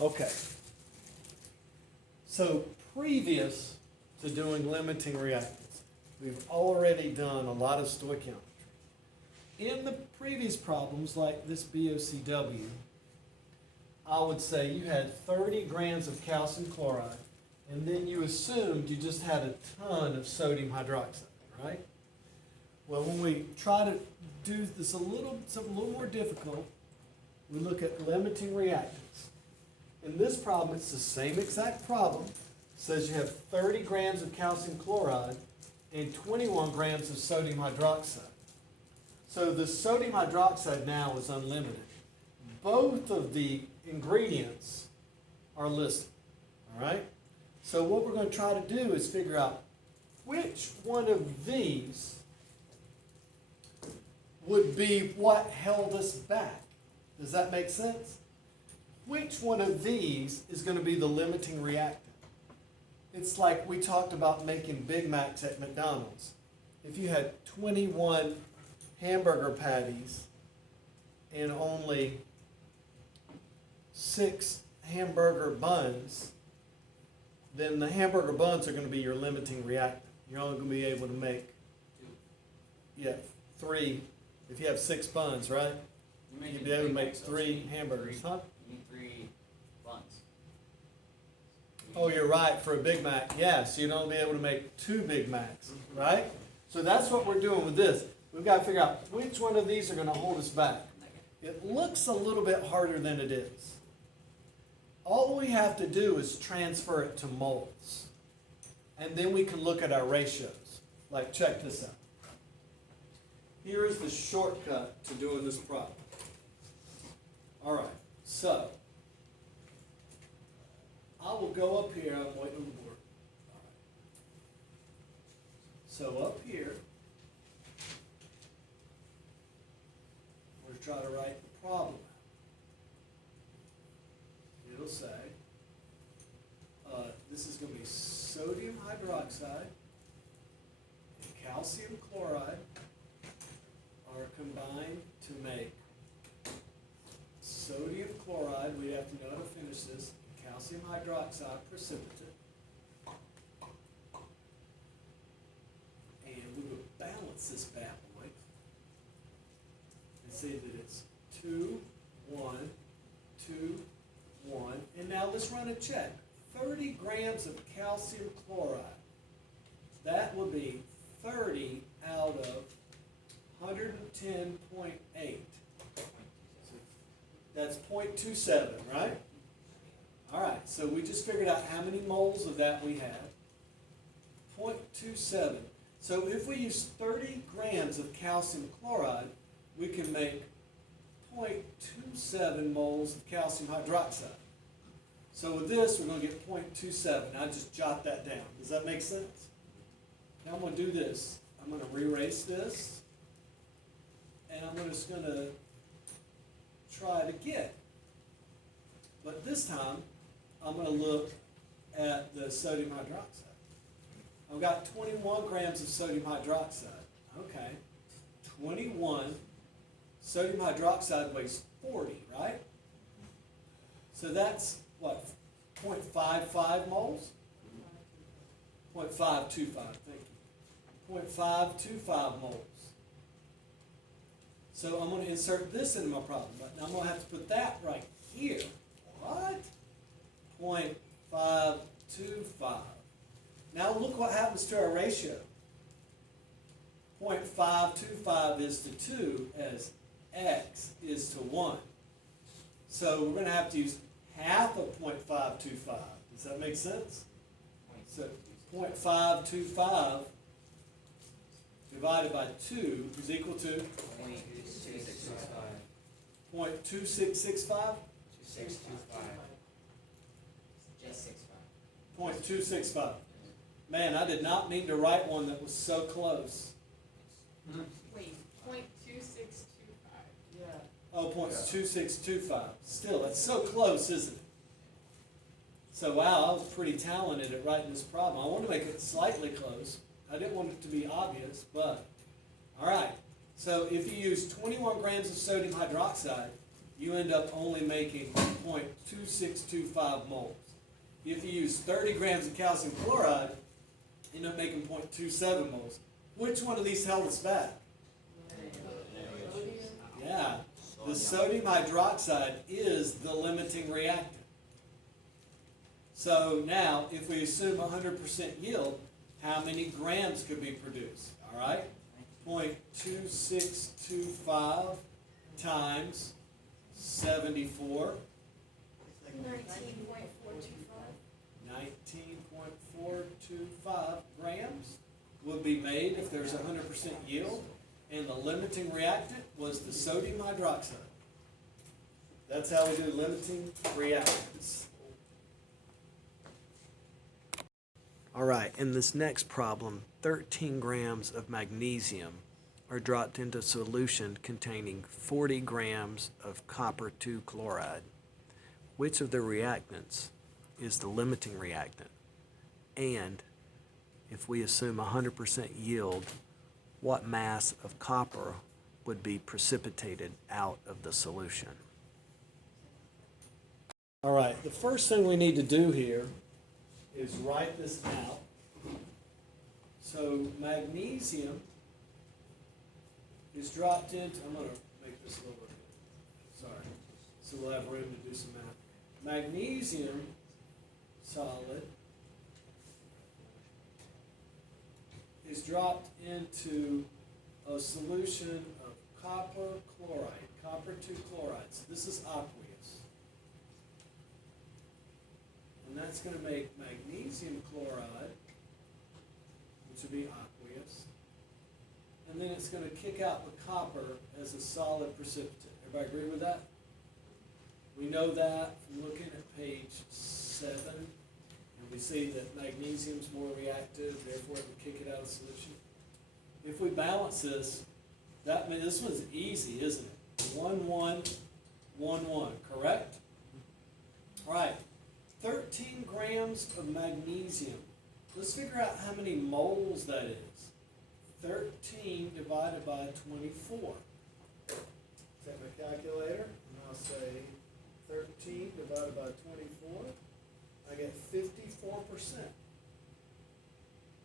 Okay. So previous to doing limiting reactants, we've already done a lot of stoichiometry. In the previous problems, like this BOCW, I would say you had 30 grams of calcium chloride, and then you assumed you just had a ton of sodium hydroxide, right? Well, when we try to do this something a little more difficult, we look at limiting reactants. In this problem, it's the same exact problem. It says you have 30 grams of calcium chloride and 21 grams of sodium hydroxide. So the sodium hydroxide now is unlimited. Both of the ingredients are listed, all right? So what we're going to try to do is figure out which one of these would be what held us back. Does that make sense? Which one of these is going to be the limiting reactant? It's like we talked about making Big Macs at McDonald's. If you had 21 hamburger patties and only 6 hamburger buns, then the hamburger buns are going to be your limiting reactant. You're only going to be able to make 3. If you have 6 buns, right? You'd be able to make 3 hamburgers, huh? You need 3 buns. Oh, you're right, for a Big Mac, yeah, so you'd only be able to make 2 Big Macs, right? So that's what we're doing with this. We've got to figure out which one of these are going to hold us back. It looks a little bit harder than it is. All we have to do is transfer it to moles. And then we can look at our ratios. Like, check this out. Here is the shortcut to doing this problem. All right, so I will go up here. I'm waiting on the board. All right. So up here, we're trying to write the problem. It'll say this is going to be sodium hydroxide and calcium chloride are combined to make sodium chloride, we have to know how to finish this, and calcium hydroxide precipitate. And we would balance this bad boy and say that it's 2, 1, 2, 1. And now let's run a check. 30 grams of calcium chloride. That would be 30 out of 110.8. That's 0.27, right? All right, so we just figured out how many moles of that we had. 0.27. So if we use 30 grams of calcium chloride, we can make 0.27 moles of calcium hydroxide. So with this, we're going to get 0.27. Now just jot that down. Does that make sense? Now I'm going to do this. I'm going to re-erase this. And I'm just going to try it again. But this time, I'm going to look at the sodium hydroxide. I've got 21 grams of sodium hydroxide. Okay. 21. Sodium hydroxide weighs 40, right? So that's, what, 0.55 moles? 0.525, thank you. 0.525 moles. So I'm going to insert this into my problem, but now I'm going to have to put that right here. What? 0.525. Now look what happens to our ratio. 0.525 is to 2 as x is to 1. So we're going to have to use half of 0.525. Does that make sense? So 0.525 divided by 2 is equal to 0.2665. 0.2665? 0.265. Man, I did not mean to write one that was so close. Wait, 0.2625. Yeah. Oh, 0.2625. Still, that's so close, isn't it? So, wow, I was pretty talented at writing this problem. I wanted to make it slightly close. I didn't want it to be obvious, but, all right. So if you use 21 grams of sodium hydroxide, you end up only making 0.2625 moles. If you use 30 grams of calcium chloride, you end up making 0.27 moles. Which one of these held us back? Yeah, the sodium hydroxide is the limiting reactant. So now, if we assume 100% yield, how many grams could be produced? All right, 0.2625 times 74. 19.425 grams would be made if there's 100% yield, and the limiting reactant was the sodium hydroxide. That's how we do limiting reactants. All right, in this next problem, 13 grams of magnesium are dropped into a solution containing 40 grams of copper 2 chloride. Which of the reactants is the limiting reactant? And if we assume 100% yield, what mass of copper would be precipitated out of the solution? All right, the first thing we need to do here is write this out. So magnesium is dropped into, I'm going to make this a little bit, sorry, so we'll have room to do some math. Magnesium solid is dropped into a solution of copper chloride, copper 2 chloride. So this is aqueous. And that's going to make magnesium chloride, which will be aqueous. And then it's going to kick out the copper as a solid precipitate. Everybody agree with that? We know that from looking at page 7. And we see that magnesium is more reactive, therefore it would kick it out of solution. If we balance this, that means this one's easy, isn't it? 1, 1, 1, 1, correct? All right. 13 grams of magnesium. Let's figure out how many moles that is. 13 divided by 24. Take my calculator, and I'll say 13 divided by 24. I get 54%.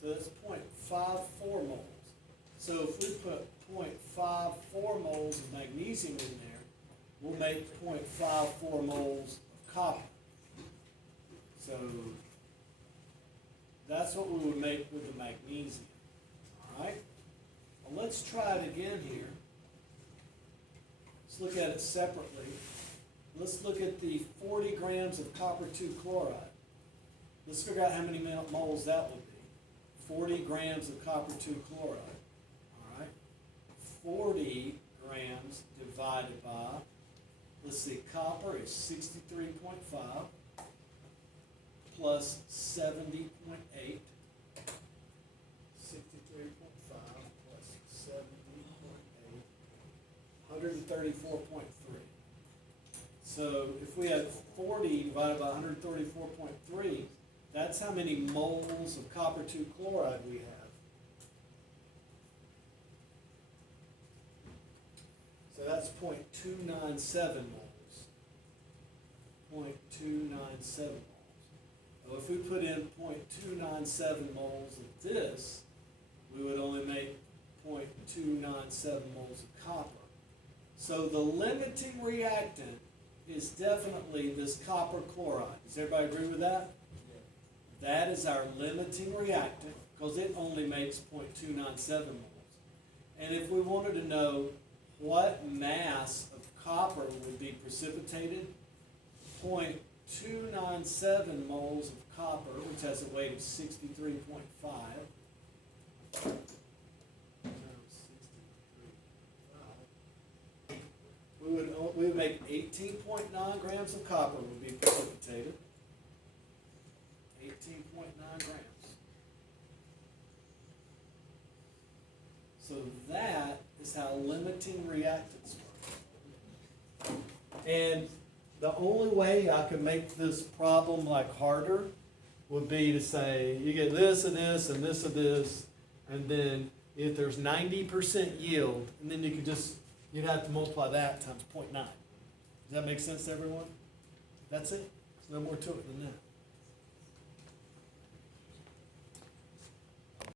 So that's 0.54 moles. So if we put 0.54 moles of magnesium in there, we'll make 0.54 moles of copper. So that's what we would make with the magnesium. All right? Well, let's try it again here. Let's look at it separately. Let's look at the 40 grams of copper 2 chloride. Let's figure out how many moles that would be. 40 grams of copper 2 chloride. All right? 40 grams divided by, let's see, copper is 63.5 plus 70.8. 63.5 plus 70.8. 134.3. So if we had 40 divided by 134.3, that's how many moles of copper 2 chloride we have. So that's 0.297 moles. 0.297 moles. So if we put in 0.297 moles of this, we would only make 0.297 moles of copper. So the limiting reactant is definitely this copper chloride. Does everybody agree with that? That is our limiting reactant because it only makes 0.297 moles. And if we wanted to know what mass of copper would be precipitated, 0.297 moles of copper, which has a weight of 63.5. We would make 18.9 grams of copper would be precipitated. 18.9 grams. So that is how limiting reactants work. And the only way I could make this problem like harder would be to say you get this and this and this and this, and then if there's 90% yield, and then you could just, you'd have to multiply that times 0.9. Does that make sense to everyone? That's it. There's no more to it than that.